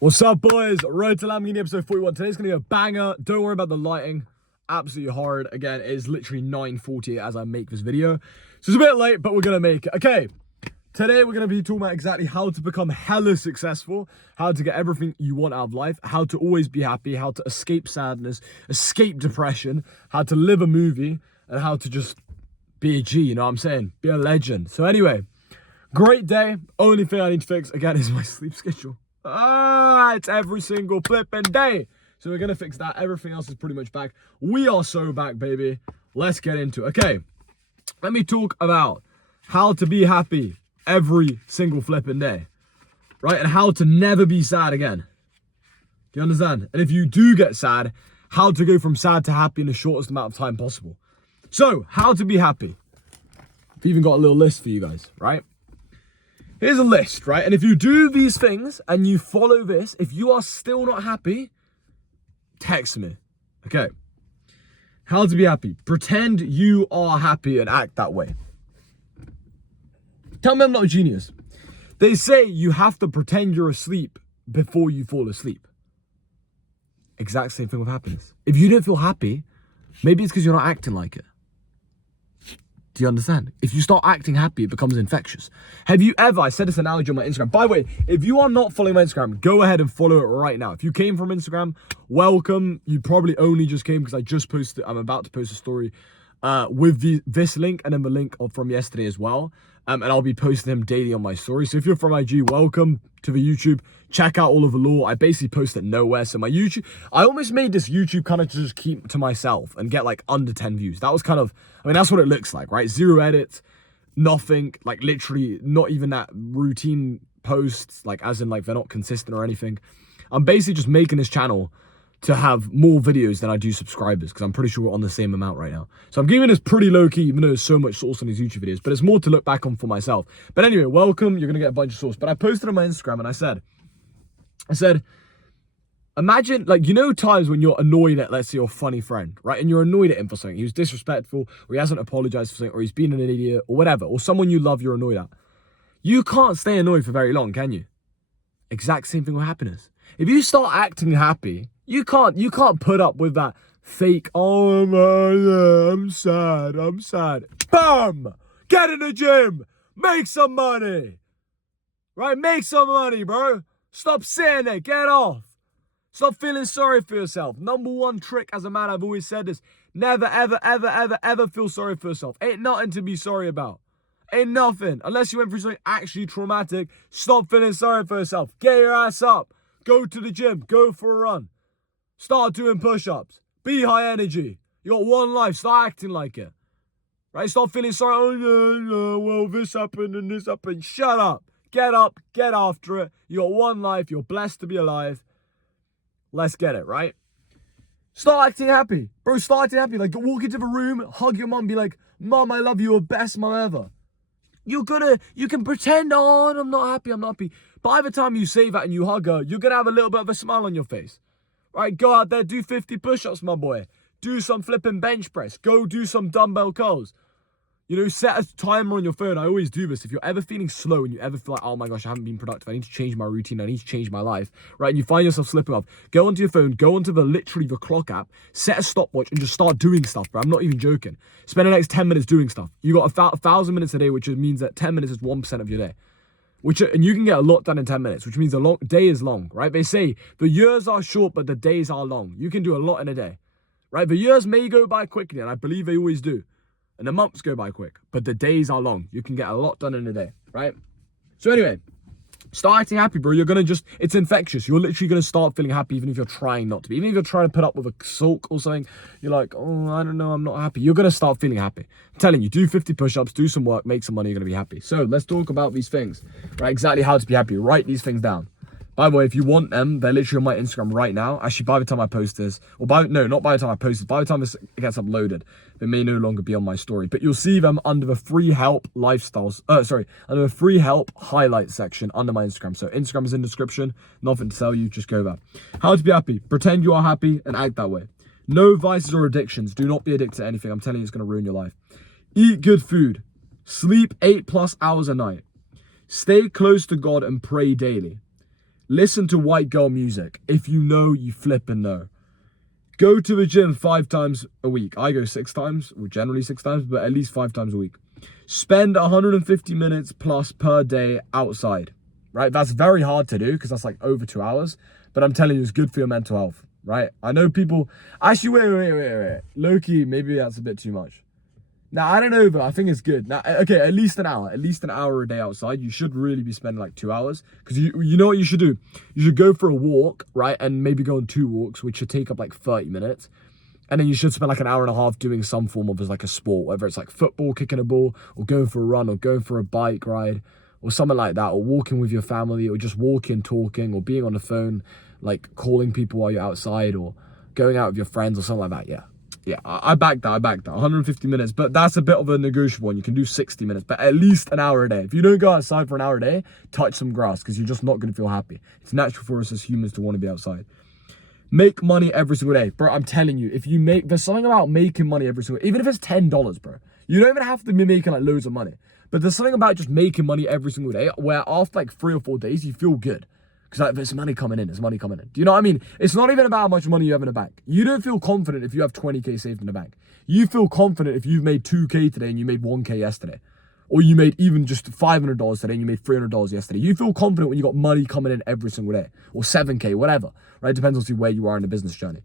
What's up, boys? Road to Lamborghini episode 41. Today's gonna be a banger. Don't worry about the lighting. Absolutely hard. Again, it is literally 9:48 as I make this video. So it's a bit late, but we're gonna make it. Okay, today we're gonna be talking about exactly how to become hella successful, how to get everything you want out of life, how to always be happy, how to escape sadness, escape depression, how to live a movie, and how to just be a G, you know what I'm saying? Be a legend. So anyway, great day. Only thing I need to fix, again, is my sleep schedule. It's every single flipping day. So we're gonna fix that. Everything else is pretty much back. We are so back, baby. Let's get into it. Okay, let me talk about how to be happy every single flipping day, right? And how to never be sad again. Do you understand? And if you do get sad, how to go from sad to happy in the shortest amount of time possible. So, how to be happy. I've even got a little list for you guys, right? Here's a list, right? And if you do these things and you follow this, if you are still not happy, text me. Okay. How to be happy. Pretend you are happy and act that way. Tell me I'm not a genius. They say you have to pretend you're asleep before you fall asleep. Exact same thing with happiness. If you don't feel happy, maybe it's because you're not acting like it. Do you understand? If you start acting happy, it becomes infectious. Have you ever, I said this analogy on my Instagram. By the way, if you are not following my Instagram, go ahead and follow it right now. If you came from Instagram, welcome. You probably only just came because I just posted, I'm about to post a story with this link and then the link from yesterday as well. And I'll be posting them daily on my story. So if you're from IG, welcome to the YouTube. Check out all of the law. I basically post it nowhere. So my YouTube, I almost made this YouTube kind of to just keep to myself and get like under 10 views. That was kind of, I mean, that's what it looks like, right? Zero edits, nothing, like literally not even that routine posts, like as in like they're not consistent or anything. I'm basically just making this channel to have more videos than I do subscribers, because I'm pretty sure we're on the same amount right now. So I'm keeping this pretty low-key, even though there's so much source on these YouTube videos, but it's more to look back on for myself. But anyway, welcome. You're going to get a bunch of source. But I posted on my Instagram and I said, imagine, like, you know times when you're annoyed at, let's say, your funny friend, right? And you're annoyed at him for something. He was disrespectful, or he hasn't apologized for something, or he's been an idiot, or whatever, or someone you love you're annoyed at. You can't stay annoyed for very long, can you? Exact same thing with happiness. If you start acting happy, you can't put up with that fake, oh I'm sad. Bam! Get in the gym! Make some money! Right? Make some money, bro! Stop sitting there, get off! Stop feeling sorry for yourself. Number one trick as a man, I've always said this, never, ever, ever, ever, ever feel sorry for yourself. Ain't nothing to be sorry about. Ain't nothing. Unless you went through something actually traumatic, stop feeling sorry for yourself. Get your ass up. Go to the gym. Go for a run. Start doing push-ups. Be high energy. You got one life. Start acting like it. Right? Stop feeling sorry. Oh, no, well, this happened and this happened. Shut up. Get up. Get after it. You got one life. You're blessed to be alive. Let's get it, right? Start acting happy. Bro, start acting happy. Like, walk into the room, hug your mum, be like, Mum, I love you. You're the best mum ever. You can pretend, oh, I'm not happy. By the time you say that and you hug her, you're going to have a little bit of a smile on your face. Right, go out there, do 50 push-ups, my boy. Do some flipping bench press. Go do some dumbbell curls. You know, set a timer on your phone. I always do this. If you're ever feeling slow and you ever feel like, oh my gosh, I haven't been productive, I need to change my routine, I need to change my life, right? And you find yourself slipping off, go onto your phone, go onto literally the clock app, set a stopwatch and just start doing stuff, bro. I'm not even joking. Spend the next 10 minutes doing stuff. You got 1,000 minutes a day, which means that 10 minutes is 1% of your day. And you can get a lot done in 10 minutes, which means the day is long, right? They say the years are short, but the days are long. You can do a lot in a day, right? The years may go by quickly, and I believe they always do. And the months go by quick, but the days are long. You can get a lot done in a day, right? So anyway, start acting happy, bro. It's infectious. You're literally going to start feeling happy even if you're trying not to be. Even if you're trying to put up with a sulk or something, you're like, oh, I don't know, I'm not happy. You're going to start feeling happy. I'm telling you, do 50 push-ups, do some work, make some money, you're going to be happy. So let's talk about these things, right? Exactly how to be happy. Write these things down. By the way, if you want them, they're literally on my Instagram right now. Actually, by the time I post this, not by the time I post this, by the time this gets uploaded, they may no longer be on my story. But you'll see them under the free help lifestyles, under the free help highlight section under my Instagram. So Instagram is in the description, nothing to sell you, just go there. How to be happy. Pretend you are happy and act that way. No vices or addictions. Do not be addicted to anything. I'm telling you, it's going to ruin your life. Eat good food. Sleep 8+ hours a night. Stay close to God and pray daily. Listen to white girl music. If you know, you flip and know. Go to the gym 5 times a week. I go 6 times, or generally 6 times, but at least 5 times a week. Spend 150 minutes plus per day outside, right? That's very hard to do because that's like over 2 hours. But I'm telling you, it's good for your mental health, right? I know people... Actually, wait. Low-key, maybe that's a bit too much. Now, I don't know, but I think it's good. Now, okay, at least an hour. At least an hour a day outside. You should really be spending like 2 hours. Because you know what you should do? You should go for a walk, right? And maybe go on 2 walks, which should take up like 30 minutes. And then you should spend like an hour and a half doing some form of like a sport. Whether it's like football, kicking a ball, or going for a run, or going for a bike ride, or something like that. Or walking with your family, or just walking, talking, or being on the phone, like calling people while you're outside, or going out with your friends, or something like that, yeah. Yeah, I back that. 150 minutes, but that's a bit of a negotiable one. You can do 60 minutes, but at least an hour a day. If you don't go outside for an hour a day, touch some grass because you're just not going to feel happy. It's natural for us as humans to want to be outside. Make money every single day. Bro, I'm telling you, there's something about making money every single day. Even if it's $10, bro. You don't even have to be making like loads of money. But there's something about just making money every single day where after like 3 or 4 days, you feel good. Because like, there's money coming in, Do you know what I mean? It's not even about how much money you have in the bank. You don't feel confident if you have 20K saved in the bank. You feel confident if you've made 2K today and you made 1K yesterday. Or you made even just $500 today and you made $300 yesterday. You feel confident when you got money coming in every single day. Or 7K, whatever. Right? Depends on where you are in the business journey.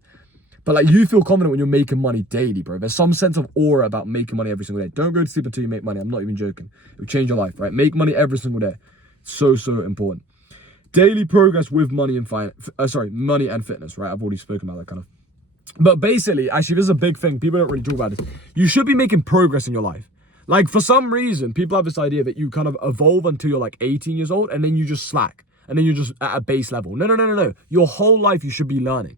But like, you feel confident when you're making money daily, bro. There's some sense of aura about making money every single day. Don't go to sleep until you make money. I'm not even joking. It will change your life, right? Make money every single day. So important. Daily progress with money and money and fitness, right? I've already spoken about that kind of. But basically, actually, this is a big thing. People don't really talk about this. You should be making progress in your life. Like, for some reason, people have this idea that you kind of evolve until you're like 18 years old and then you just slack. And then you're just at a base level. No. Your whole life, you should be learning,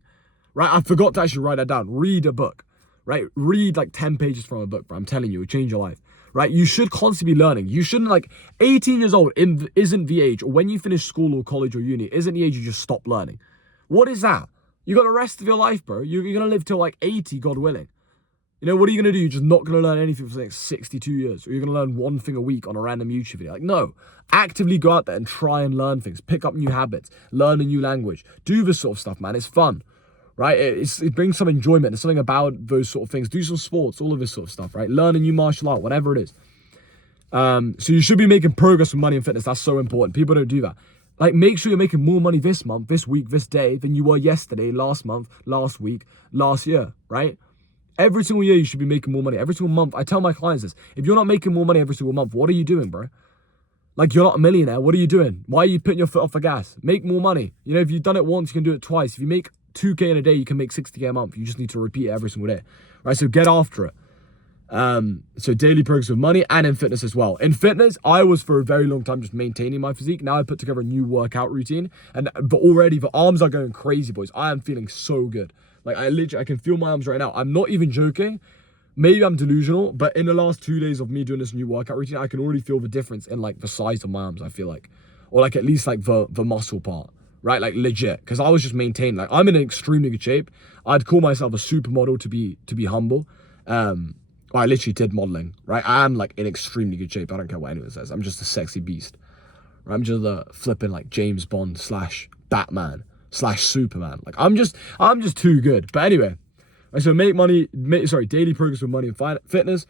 right? I forgot to actually write that down. Read a book, right? Read like 10 pages from a book, bro. I'm telling you, it'll change your life. Right, you should constantly be learning. You shouldn't, like, 18 years old isn't the age, or when you finish school or college or uni, isn't the age you just stop learning. What is that? You got the rest of your life, bro. You're going to live till like 80, God willing. You know, what are you going to do? You're just not going to learn anything for the next 62 years. Or you're going to learn one thing a week on a random YouTube video. Like, no. Actively go out there and try and learn things. Pick up new habits. Learn a new language. Do this sort of stuff, man. It's fun. Right? It brings some enjoyment. There's something about those sort of things. Do some sports. All of this sort of stuff, right? Learn a new martial art. Whatever it is. So you should be making progress with money and fitness. That's so important. People don't do that. Like, make sure you're making more money this month, this week, this day than you were yesterday, last month, last week, last year, right? Every single year you should be making more money. Every single month. I tell my clients this. If you're not making more money every single month, what are you doing, bro? Like, you're not a millionaire. What are you doing? Why are you putting your foot off the gas? Make more money. You know, if you've done it once, you can do it twice. If you make 2K in a day, you can make 60K a month. You just need to repeat it every single day, right? So get after it. So daily progress with money and in fitness as well. In fitness, I was for a very long time just maintaining my physique. Now I put together a new workout routine, but already the arms are going crazy, boys. I am feeling so good. Like, I can feel my arms right now. I'm not even joking. Maybe I'm delusional, but in the last 2 days of me doing this new workout routine, I can already feel the difference in like the size of my arms, I feel like, or like at least like the muscle part, right? Like, legit, because I was just maintaining. Like, I'm in extremely good shape. I'd call myself a supermodel to be humble. I literally did modeling, right? I am like in extremely good shape. I don't care what anyone says. I'm just a sexy beast. Right? I'm just a flipping like James Bond / Batman / Superman. Like, I'm just too good. But anyway, so daily progress with money and fitness.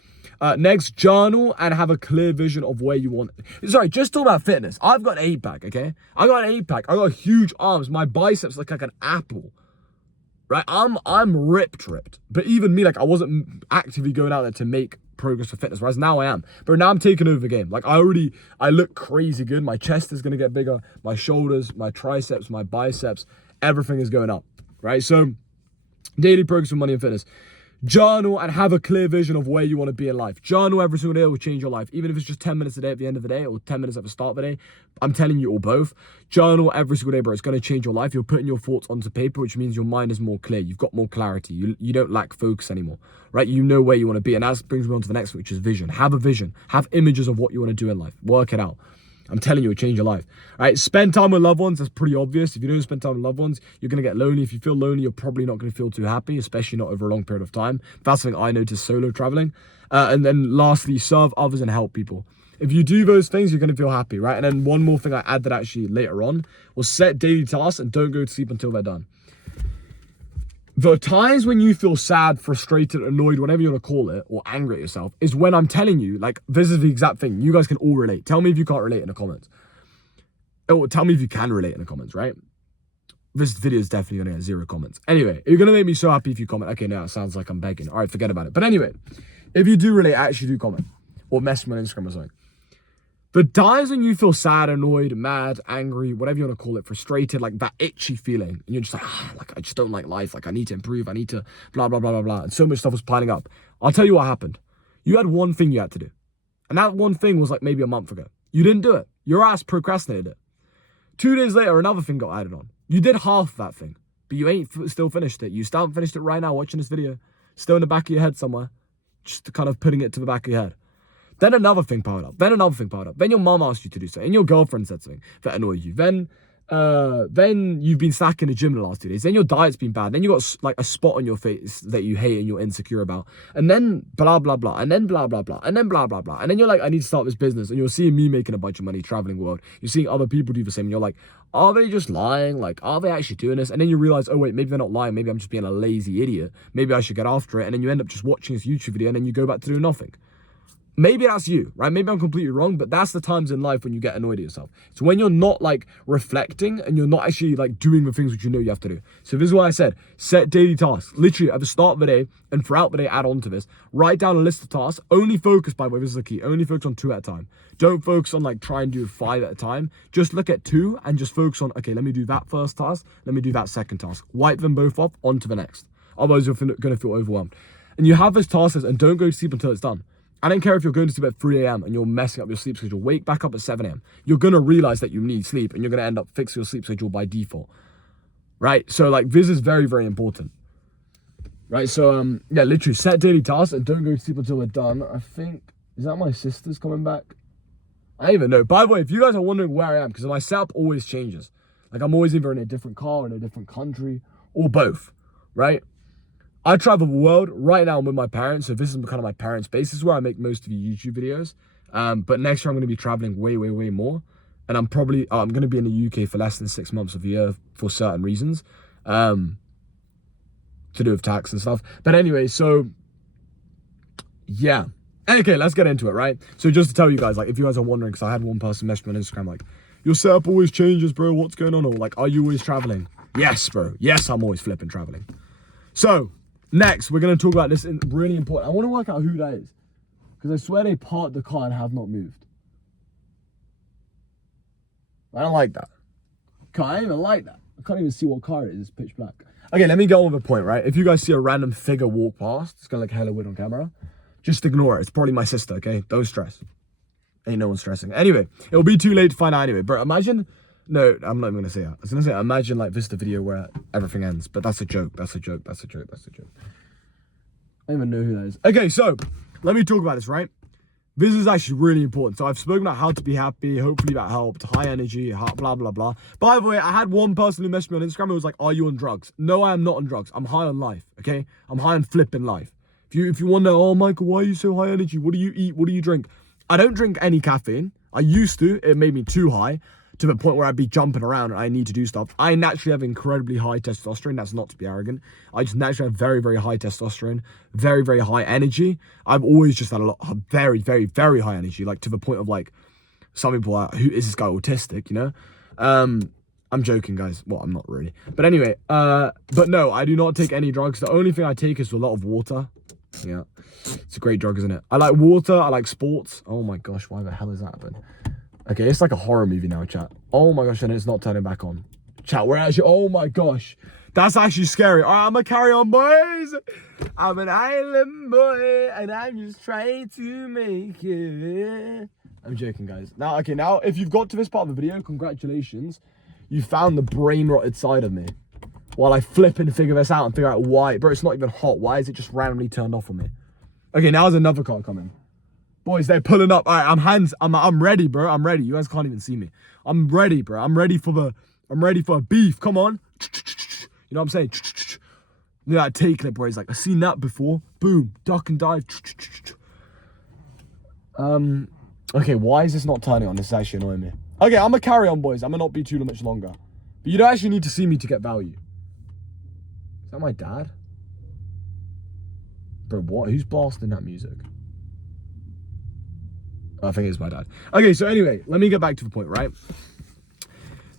Next, journal and have a clear vision of where you want. Sorry, just talk about fitness. I've got an 8-pack, okay? I got an 8-pack. I got huge arms. My biceps look like an apple. Right, I'm ripped. But even me, like, I wasn't actively going out there to make progress for fitness, whereas now I am. But now I'm taking over the game. Like, I look crazy good. My chest is going to get bigger. My shoulders, my triceps, my biceps, everything is going up, right? So, daily progress with money and fitness. Journal and have a clear vision of where you want to be in life. Journal every single day will change your life. Even if it's just 10 minutes a day at the end of the day or 10 minutes at the start of the day. I'm telling you, or both. Journal every single day, bro. It's going to change your life. You're putting your thoughts onto paper, which means your mind is more clear. You've got more clarity. You don't lack focus anymore, right? You know where you want to be. And that brings me on to the next one, which is vision. Have a vision. Have images of what you want to do in life. Work it out. I'm telling you, it'll change your life. All right, spend time with loved ones. That's pretty obvious. If you don't spend time with loved ones, you're going to get lonely. If you feel lonely, you're probably not going to feel too happy, especially not over a long period of time. That's something I noticed solo traveling. And then lastly, serve others and help people. If you do those things, you're going to feel happy, right? And then one more thing I added actually later on was set daily tasks and don't go to sleep until they're done. The times when you feel sad, frustrated, annoyed, whatever you want to call it, or angry at yourself, is when I'm telling you, like, this is the exact thing. You guys can all relate. Tell me if you can't relate in the comments. Oh, tell me if you can relate in the comments, right? This video is definitely going to get 0 comments. Anyway, you're going to make me so happy if you comment. Okay, no, it sounds like I'm begging. All right, forget about it. But anyway, if you do relate, actually do comment. Or message me on Instagram or something. The times when you feel sad, annoyed, mad, angry, whatever you want to call it, frustrated, like that itchy feeling, and you're just like, I just don't like life, like I need to improve, I need to blah, blah, blah, blah, blah, and so much stuff was piling up. I'll tell you what happened. You had one thing you had to do. And that one thing was like maybe a month ago. You didn't do it. Your ass procrastinated it. 2 days later, another thing got added on. You did half that thing, but you ain't still finished it. You still haven't finished it right now watching this video. Still in the back of your head somewhere. Just kind of putting it to the back of your head. Then another thing piled up. Then another thing piled up. Then your mum asked you to do something. And your girlfriend said something that annoyed you. Then you've been slacking in the gym the last 2 days. Then your diet's been bad. Then you got like a spot on your face that you hate and you're insecure about. And then blah, blah, blah. And then blah, blah, blah. And then blah, blah, blah. And then you're like, I need to start this business. And you're seeing me making a bunch of money traveling the world. You're seeing other people do the same. And you're like, are they just lying? Like, are they actually doing this? And then you realize, oh, wait, maybe they're not lying. Maybe I'm just being a lazy idiot. Maybe I should get after it. And then you end up just watching this YouTube video and then you go back to do nothing. Maybe that's you, right? Maybe I'm completely wrong, but that's the times in life when you get annoyed at yourself. So when you're not like reflecting and you're not actually like doing the things which you know you have to do. So this is why I said, set daily tasks. Literally at the start of the day and throughout the day, add on to this. Write down a list of tasks. Only focus, by the way, this is the key. Only focus on 2 at a time. Don't focus on like try and do 5 at a time. Just look at 2 and just focus on, okay, let me do that first task. Let me do that second task. Wipe them both off, on to the next. Otherwise, you're going to feel overwhelmed. And you have those tasks and don't go to sleep until it's done. I don't care if you're going to sleep at 3 a.m. and you're messing up your sleep schedule. Wake back up at 7 a.m. You're going to realize that you need sleep and you're going to end up fixing your sleep schedule by default. Right? So, like, this is very, very important. Right? So, yeah, literally, set daily tasks and don't go to sleep until they're done. I think, is that my sister's coming back? I don't even know. By the way, if you guys are wondering where I am, because my setup always changes. Like, I'm always either in a different car, in a different country, or both. Right? I travel the world. Right now I'm with my parents, so this is kind of my parents' base. This is where I make most of the YouTube videos. But next year I'm going to be traveling way, way, way more. And I'm probably, I'm going to be in the UK for less than 6 months of the year for certain reasons. To do with tax and stuff. But anyway, so, yeah. Okay, let's get into it, right? So just to tell you guys, like, if you guys are wondering, because I had one person message me on Instagram, like, your setup always changes, bro. What's going on? Or like, are you always traveling? Yes, bro. Yes, I'm always flipping traveling. So, next, we're going to talk about this really important. I want to work out who that is. Because I swear they parked the car and have not moved. I don't like that. I don't even like that. I can't even see what car it is. It's pitch black. Okay, let me go on with a point, right? If you guys see a random figure walk past, it's going to look hella weird on camera. Just ignore it. It's probably my sister, okay? Don't stress. Ain't no one stressing. Anyway, it'll be too late to find out anyway. But imagine... No, I'm not even going to say that. I was going to say, imagine like this is the video where everything ends. But that's a joke. That's a joke. That's a joke. That's a joke. I don't even know who that is. Okay, so let me talk about this, right? This is actually really important. So I've spoken about how to be happy. Hopefully that helped. High energy, blah, blah, blah. By the way, I had one person who messaged me on Instagram who was like, are you on drugs? No, I am not on drugs. I'm high on life, okay? I'm high on flipping life. If you wonder, oh, Michael, why are you so high energy? What do you eat? What do you drink? I don't drink any caffeine. I used to. It made me too high, to the point where I'd be jumping around and I need to do stuff. I naturally have incredibly high testosterone. That's not to be arrogant. I just naturally have very, very high testosterone, very, very high energy. I've always just had very, very, very high energy, like to the point of like, some people are, who is this guy autistic, you know? I'm joking, guys. Well, I'm not really. But anyway, but no, I do not take any drugs. The only thing I take is a lot of water. Yeah, it's a great drug, isn't it? I like water. I like sports. Oh my gosh, why the hell is that happening? Okay, it's like a horror movie now, chat. Oh my gosh, and it's not turning back on. Chat, we're actually, oh my gosh. That's actually scary. All right, I'm gonna carry on, boys. I'm an island boy, and I'm just trying to make it. I'm joking, guys. Now, okay, now, if you've got to this part of the video, congratulations. You found the brain-rotted side of me. While I flip and figure this out and figure out why. Bro, it's not even hot. Why is it just randomly turned off on me? Okay, now there's another car coming. Boys, they're pulling up. All right, I'm ready, bro. I'm ready. You guys can't even see me. I'm ready, bro. I'm ready for a beef. Come on. You know what I'm saying? Look at that take clip where he's like, I've seen that before. Boom. Duck and dive. Okay, why is this not turning on? This is actually annoying me. Okay, I'm gonna carry on, boys. I'm gonna not be too much longer. But you don't actually need to see me to get value. Is that my dad? Bro, what? Who's blasting that music? I think it's my dad. Okay, so anyway, let me get back to the point, right?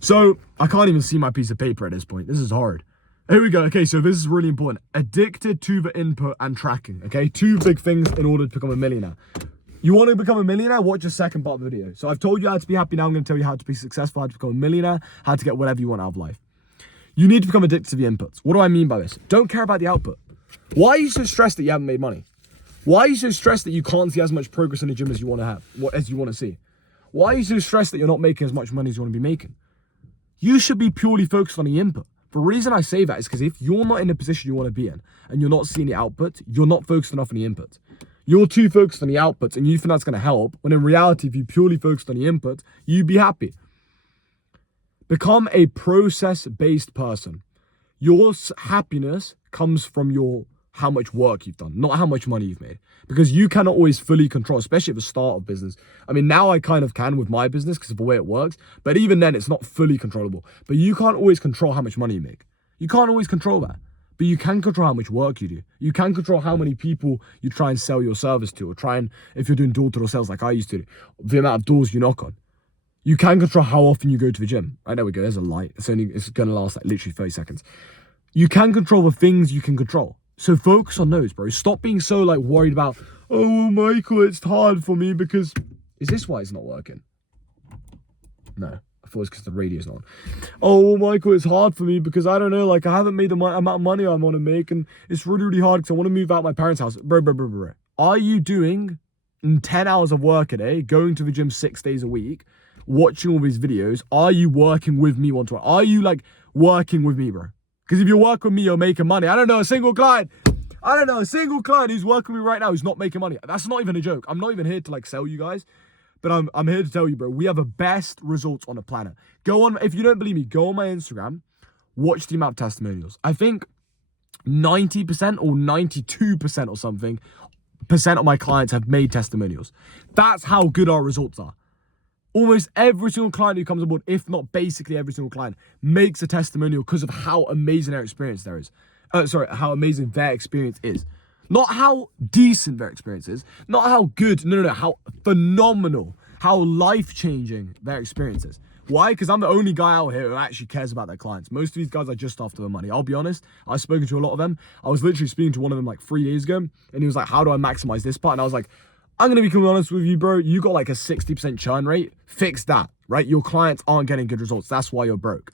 So, I can't even see my piece of paper at this point. This is hard. Here we go. Okay, so this is really important. Addicted to the input and tracking, okay? 2 big things in order to become a millionaire. You want to become a millionaire? Watch the second part of the video. So I've told you how to be happy. Now I'm going to tell you how to be successful, how to become a millionaire, how to get whatever you want out of life. You need to become addicted to the inputs. What do I mean by this? Don't care about the output. Why are you so stressed that you haven't made money? Why are you so stressed that you can't see as much progress in the gym as you want to have, as you want to see? Why are you so stressed that you're not making as much money as you want to be making? You should be purely focused on the input. The reason I say that is because if you're not in the position you want to be in and you're not seeing the output, you're not focused enough on the input. You're too focused on the outputs and you think that's going to help, when in reality, if you purely focused on the input, you'd be happy. Become a process-based person. Your happiness comes from how much work you've done, not how much money you've made. Because you cannot always fully control, especially at the start of business. I mean, now I kind of can with my business because of the way it works. But even then, it's not fully controllable. But you can't always control how much money you make. You can't always control that. But you can control how much work you do. You can control how many people you try and sell your service to, or try and, if you're doing door-to-door sales like I used to do, the amount of doors you knock on. You can control how often you go to the gym. Right, there we go. There's a light. It's going to last like literally 30 seconds. You can control the things you can control. So focus on those, bro. Stop being so like worried about, oh, Michael, it's hard for me because... Is this why it's not working? No, I thought it's because the radio's not on. Oh, Michael, it's hard for me because I don't know, like I haven't made the amount of money I want to make and it's really, really hard because I want to move out of my parents' house. Bro. Are you doing 10 hours of work a day, going to the gym 6 days a week, watching all these videos? Are you working with me one-to-one? Are you like working with me, bro? Because if you work with me, you're making money. I don't know a single client who's working with me right now who's not making money. That's not even a joke. I'm not even here to like sell you guys, but I'm here to tell you, bro, we have the best results on the planet. Go on, if you don't believe me, go on my Instagram, watch the amount of testimonials. I think 90% or 92% or something % of my clients have made testimonials. That's how good our results are. Almost every single client who comes aboard, if not basically every single client, makes a testimonial because of how amazing their experience there is. How amazing their experience is. Not how decent their experience is. Not how good, no, how phenomenal, how life-changing their experience is. Why? Because I'm the only guy out here who actually cares about their clients. Most of these guys are just after the money. I'll be honest, I've spoken to a lot of them. I was literally speaking to one of them like 3 days ago, and he was like, how do I maximize this part? And I was like, I'm going to be completely honest with you, bro. You got like a 60% churn rate. Fix that, right? Your clients aren't getting good results. That's why you're broke.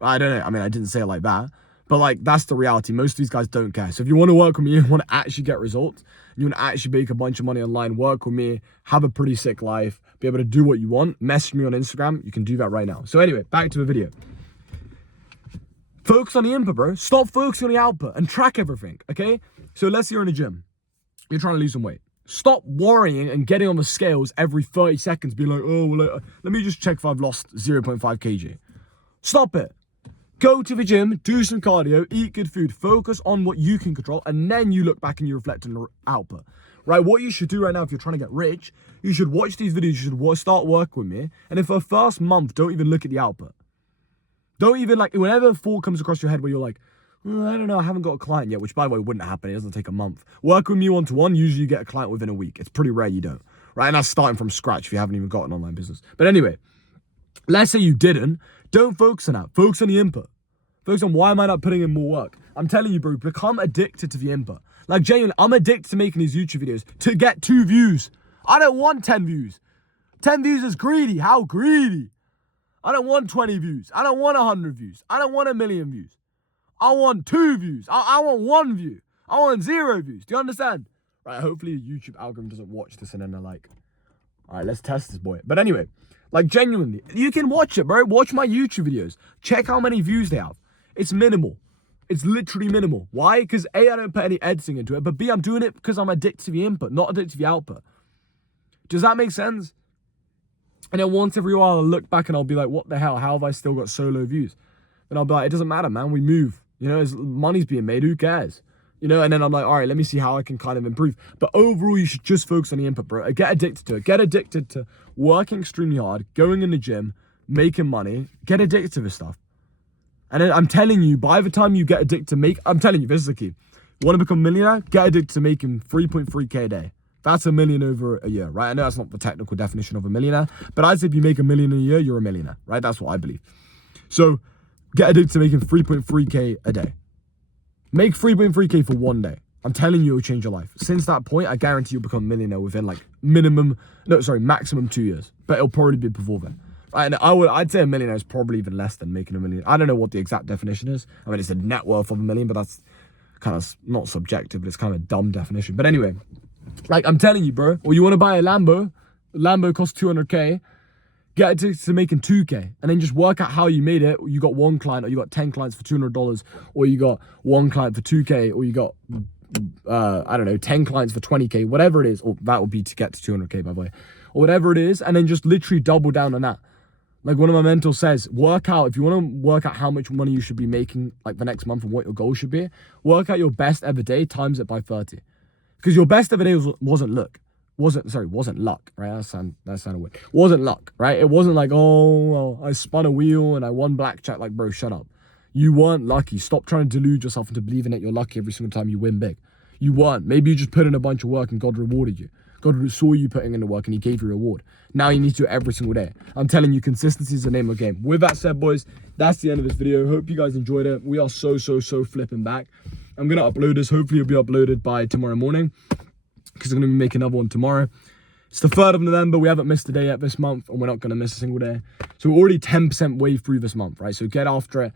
I don't know. I mean, I didn't say it like that. But like, that's the reality. Most of these guys don't care. So if you want to work with me, you want to actually get results, you want to actually make a bunch of money online, work with me, have a pretty sick life, be able to do what you want, message me on Instagram. You can do that right now. So anyway, back to the video. Focus on the input, bro. Stop focusing on the output and track everything, okay? So let's say you're in a gym. You're trying to lose some weight. Stop worrying and getting on the scales every 30 seconds, being like, oh, well, let me just check if I've lost 0.5 kg. Stop it. Go to the gym, do some cardio, eat good food, focus on what you can control, and then you look back and you reflect on the output, right? What you should do right now if you're trying to get rich, you should watch these videos, you should start working with me, and if for the first month, don't even look at the output. Don't even, like, whenever a thought comes across your head where you're like, I don't know, I haven't got a client yet, which by the way wouldn't happen, it doesn't take a month. Work with me one-to-one, usually you get a client within a week. It's pretty rare you don't, right? And that's starting from scratch if you haven't even got an online business. But anyway, let's say you didn't, don't focus on that, focus on the input. Focus on why am I not putting in more work? I'm telling you, bro, become addicted to the input. Like, genuinely, I'm addicted to making these YouTube videos to get 2 views. I don't want 10 views. 10 views is greedy. How greedy? I don't want 20 views. I don't want 100 views. I don't want 1 million views. I want 2 views. I want 1 view. I want 0 views. Do you understand? Right, hopefully the YouTube algorithm doesn't watch this and then they're like, all right, let's test this boy. But anyway, like genuinely, you can watch it, bro. Watch my YouTube videos. Check how many views they have. It's minimal. It's literally minimal. Why? Because A, I don't put any editing into it, but B, I'm doing it because I'm addicted to the input, not addicted to the output. Does that make sense? And then once every while, I'll look back and I'll be like, what the hell? How have I still got so low views? And I'll be like, it doesn't matter, man. We move. You know, money's being made. Who cares? You know, and then I'm like, all right, let me see how I can kind of improve. But overall, you should just focus on the input, bro. Get addicted to it. Get addicted to working extremely hard, going in the gym, making money. Get addicted to this stuff. And then I'm telling you, by the time you get addicted to I'm telling you, this is the key. You want to become a millionaire? Get addicted to making 3.3K a day. That's $1 million over a year, right? I know that's not the technical definition of a millionaire, but I'd say if you make $1 million a year, you're a millionaire, right? That's what I believe. So get addicted to making 3.3K a day. Make 3.3K for one day. I'm telling you, it'll change your life. Since that point, I guarantee you'll become a millionaire within like maximum 2 years. But it'll probably be before then. Right? And I'd say a millionaire is probably even less than making $1 million. I don't know what the exact definition is. I mean, it's a net worth of $1 million, but that's kind of not subjective, but it's kind of a dumb definition. But anyway, like I'm telling you, bro, or you want to buy a Lambo costs 200K. Get it to making 2K and then just work out how you made it. You got one client, or you got 10 clients for $200, or you got one client for 2K, or you got, 10 clients for 20K, whatever it is. Or that would be to get to 200K, by the way, or whatever it is. And then just literally double down on that. Like one of my mentors says, work out, if you want to work out how much money you should be making like the next month and what your goal should be, work out your best ever day, times it by 30. Because your best ever day wasn't luck, right? That sounded weird. Wasn't luck, right? It wasn't like, I spun a wheel and I won blackjack. Like, bro, shut up. You weren't lucky. Stop trying to delude yourself into believing that you're lucky every single time you win big. You weren't. Maybe you just put in a bunch of work and God rewarded you. God saw you putting in the work and he gave you a reward. Now you need to do it every single day. I'm telling you, consistency is the name of the game. With that said, boys, that's the end of this video. Hope you guys enjoyed it. We are so flipping back. I'm going to upload this. Hopefully it'll be uploaded by tomorrow morning, because I'm going to be making another one tomorrow. It's the 3rd of November. We haven't missed a day yet this month, and we're not going to miss a single day. So we're already 10% way through this month, right? So get after it.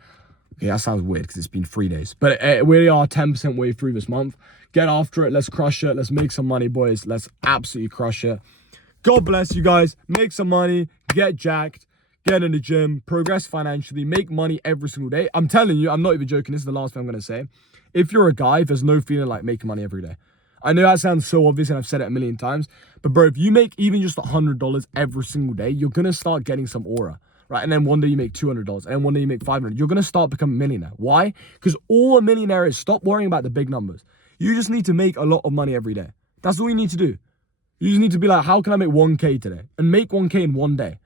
Okay, that sounds weird because it's been 3 days. But we are 10% way through this month. Get after it. Let's crush it. Let's make some money, boys. Let's absolutely crush it. God bless you guys. Make some money. Get jacked. Get in the gym. Progress financially. Make money every single day. I'm telling you, I'm not even joking. This is the last thing I'm going to say. If you're a guy, there's no feeling like making money every day. I know that sounds so obvious and I've said it a million times, but bro, if you make even just $100 every single day, you're going to start getting some aura, right? And then one day you make $200 and then one day you make $500. You're going to start becoming a millionaire. Why? Because all a millionaire is, stop worrying about the big numbers. You just need to make a lot of money every day. That's all you need to do. You just need to be like, how can I make 1K today? And make 1K in one day.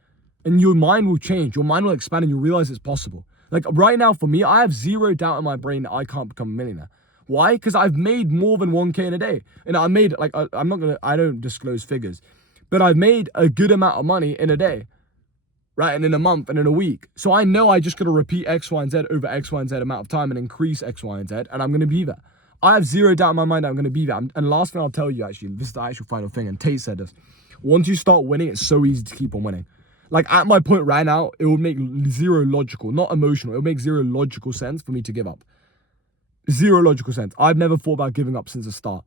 And your mind will change. Your mind will expand and you'll realize it's possible. Like right now for me, I have zero doubt in my brain that I can't become a millionaire. Why? Because I've made more than 1K in a day. And I made, like, I don't disclose figures, but I've made a good amount of money in a day, right? And in a month and in a week. So I know I just got to repeat X, Y, and Z over X, Y, and Z amount of time and increase X, Y, and Z. And I'm going to be that. I have zero doubt in my mind that I'm going to be that. And last thing I'll tell you, actually, this is the actual final thing. And Tate said this. Once you start winning, it's so easy to keep on winning. Like at my point right now, it would make zero logical, not emotional. It would make zero logical sense for me to give up. Zero logical sense. I've never thought about giving up since the start.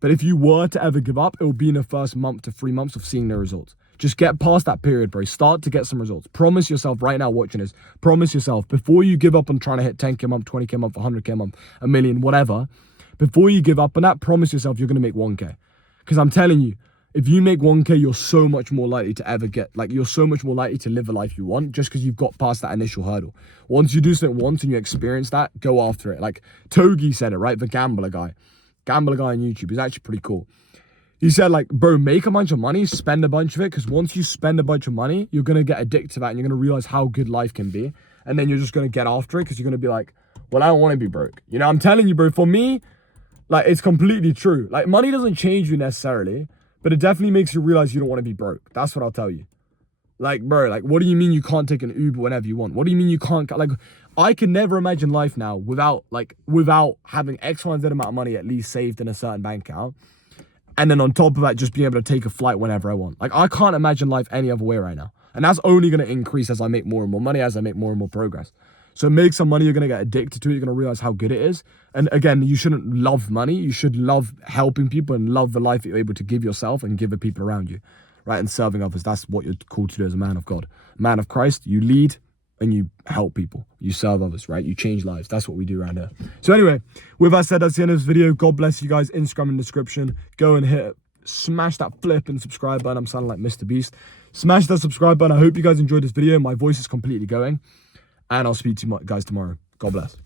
But if you were to ever give up, it will be in the first month to 3 months of seeing the results. Just get past that period, bro. Start to get some results. Promise yourself right now watching this. Promise yourself before you give up on trying to hit 10K a month, 20K a month, 100K a month, a million, whatever. Before you give up on that, promise yourself you're going to make 1K. Because I'm telling you, if you make 1K, you're so much more likely to ever get, like, you're so much more likely to live a life you want just because you've got past that initial hurdle. Once you do something once and you experience that, go after it. Like Togi said it, right? The gambler guy on YouTube. He's actually pretty cool. He said, like, bro, make a bunch of money, spend a bunch of it, because once you spend a bunch of money, you're going to get addicted to that and you're going to realize how good life can be. And then you're just going to get after it because you're going to be like, well, I don't want to be broke. You know, I'm telling you, bro, for me, like, it's completely true. Like, money doesn't change you necessarily, but it definitely makes you realize you don't want to be broke. That's what I'll tell you. Like, bro, like, what do you mean you can't take an Uber whenever you want? What do you mean you can't, like, I can never imagine life now without having X, Y, and Z amount of money at least saved in a certain bank account. And then on top of that, just being able to take a flight whenever I want. Like, I can't imagine life any other way right now. And that's only going to increase as I make more and more money, as I make more and more progress. So make some money, you're going to get addicted to it, you're going to realize how good it is. And again, you shouldn't love money, you should love helping people and love the life that you're able to give yourself and give the people around you, right? And serving others, that's what you're called to do as a man of God. A man of Christ, you lead and you help people, you serve others, right? You change lives. That's what we do around here. So anyway, with that said, that's the end of this video. God bless you guys. Instagram in the description. Go and smash that flip and subscribe button. I'm sounding like Mr. Beast. Smash that subscribe button. I hope you guys enjoyed this video. My voice is completely going. And I'll speak to you guys tomorrow. God bless.